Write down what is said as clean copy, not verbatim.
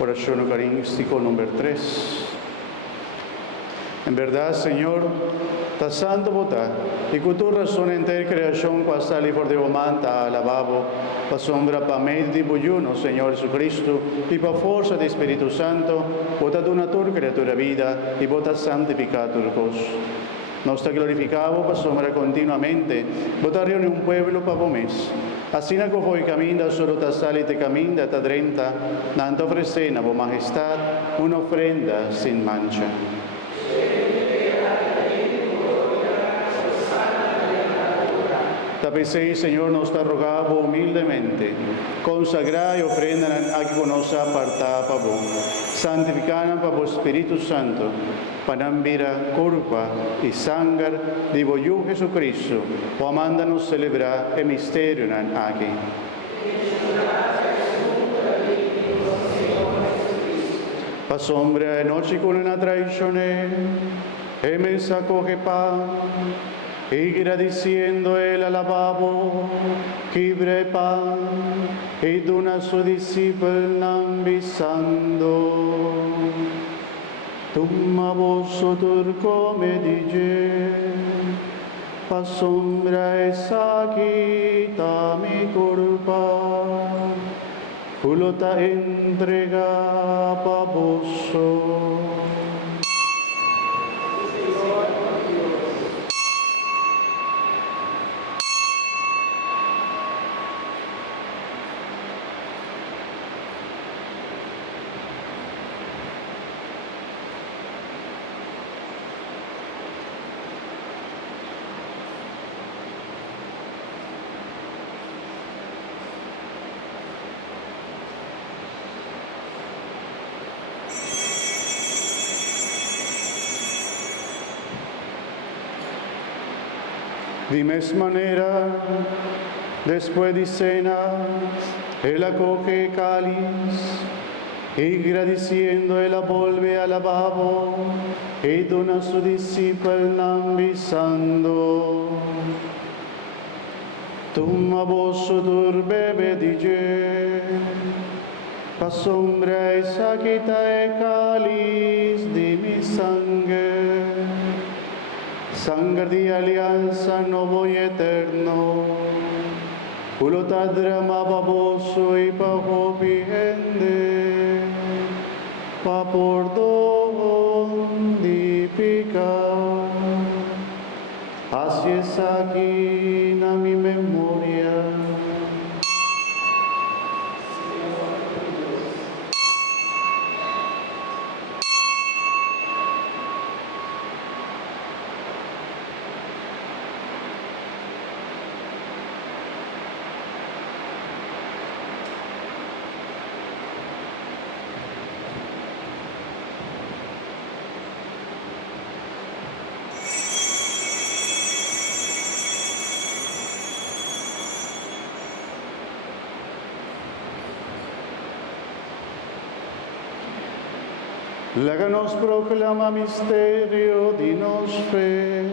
Oración eucarístico número 3. En verdad, Señor, ta santo vota, y con tu razón entera creación qual y por Deus manta alababo, pa sombra pa medio di buyuno, Señor Jesucristo, y pa forza di Espíritu Santo, vota donatur creatura vida, y vota santificatur cos. Nos te glorificamos pa sombra continuamente, vota reúne un pueblo pa vomes. Así na voi caminda solo ta sali te caminda ta drenta, nanto ofrecena vo majestad una ofrenda sin mancha. Tapecéis, Señor, nos te rogamos humildemente, consagrad y ofrendan a que nos aparta para vos, santifican para vos Espíritu Santo, para nambira, culpa y sangre de voyu Jesucristo, o amándanos celebrar el misterio aquí. Pa sombra de noche con una traición, me acoge pan. Y agradeciendo el alababo, quibre pan, y dona su discípulo nambisando. Tumma vosso turco me dice, pa sombra esa quita mi culpa, culota entrega pa vosso. De misma manera, después de cena, él acoge cáliz y agradeciendo él la vuelve al lavabo y dona a su discípulo nambisando. Toma vosotros bebe dice, pa sombra esa quita el cáliz de mi sangre. Sangre de alianza nuevo y eterno, culota drama baboso y pa gente, pa por donde picar. Así es aquí na mi memoria. La que nos proclama misterio, dinos fe.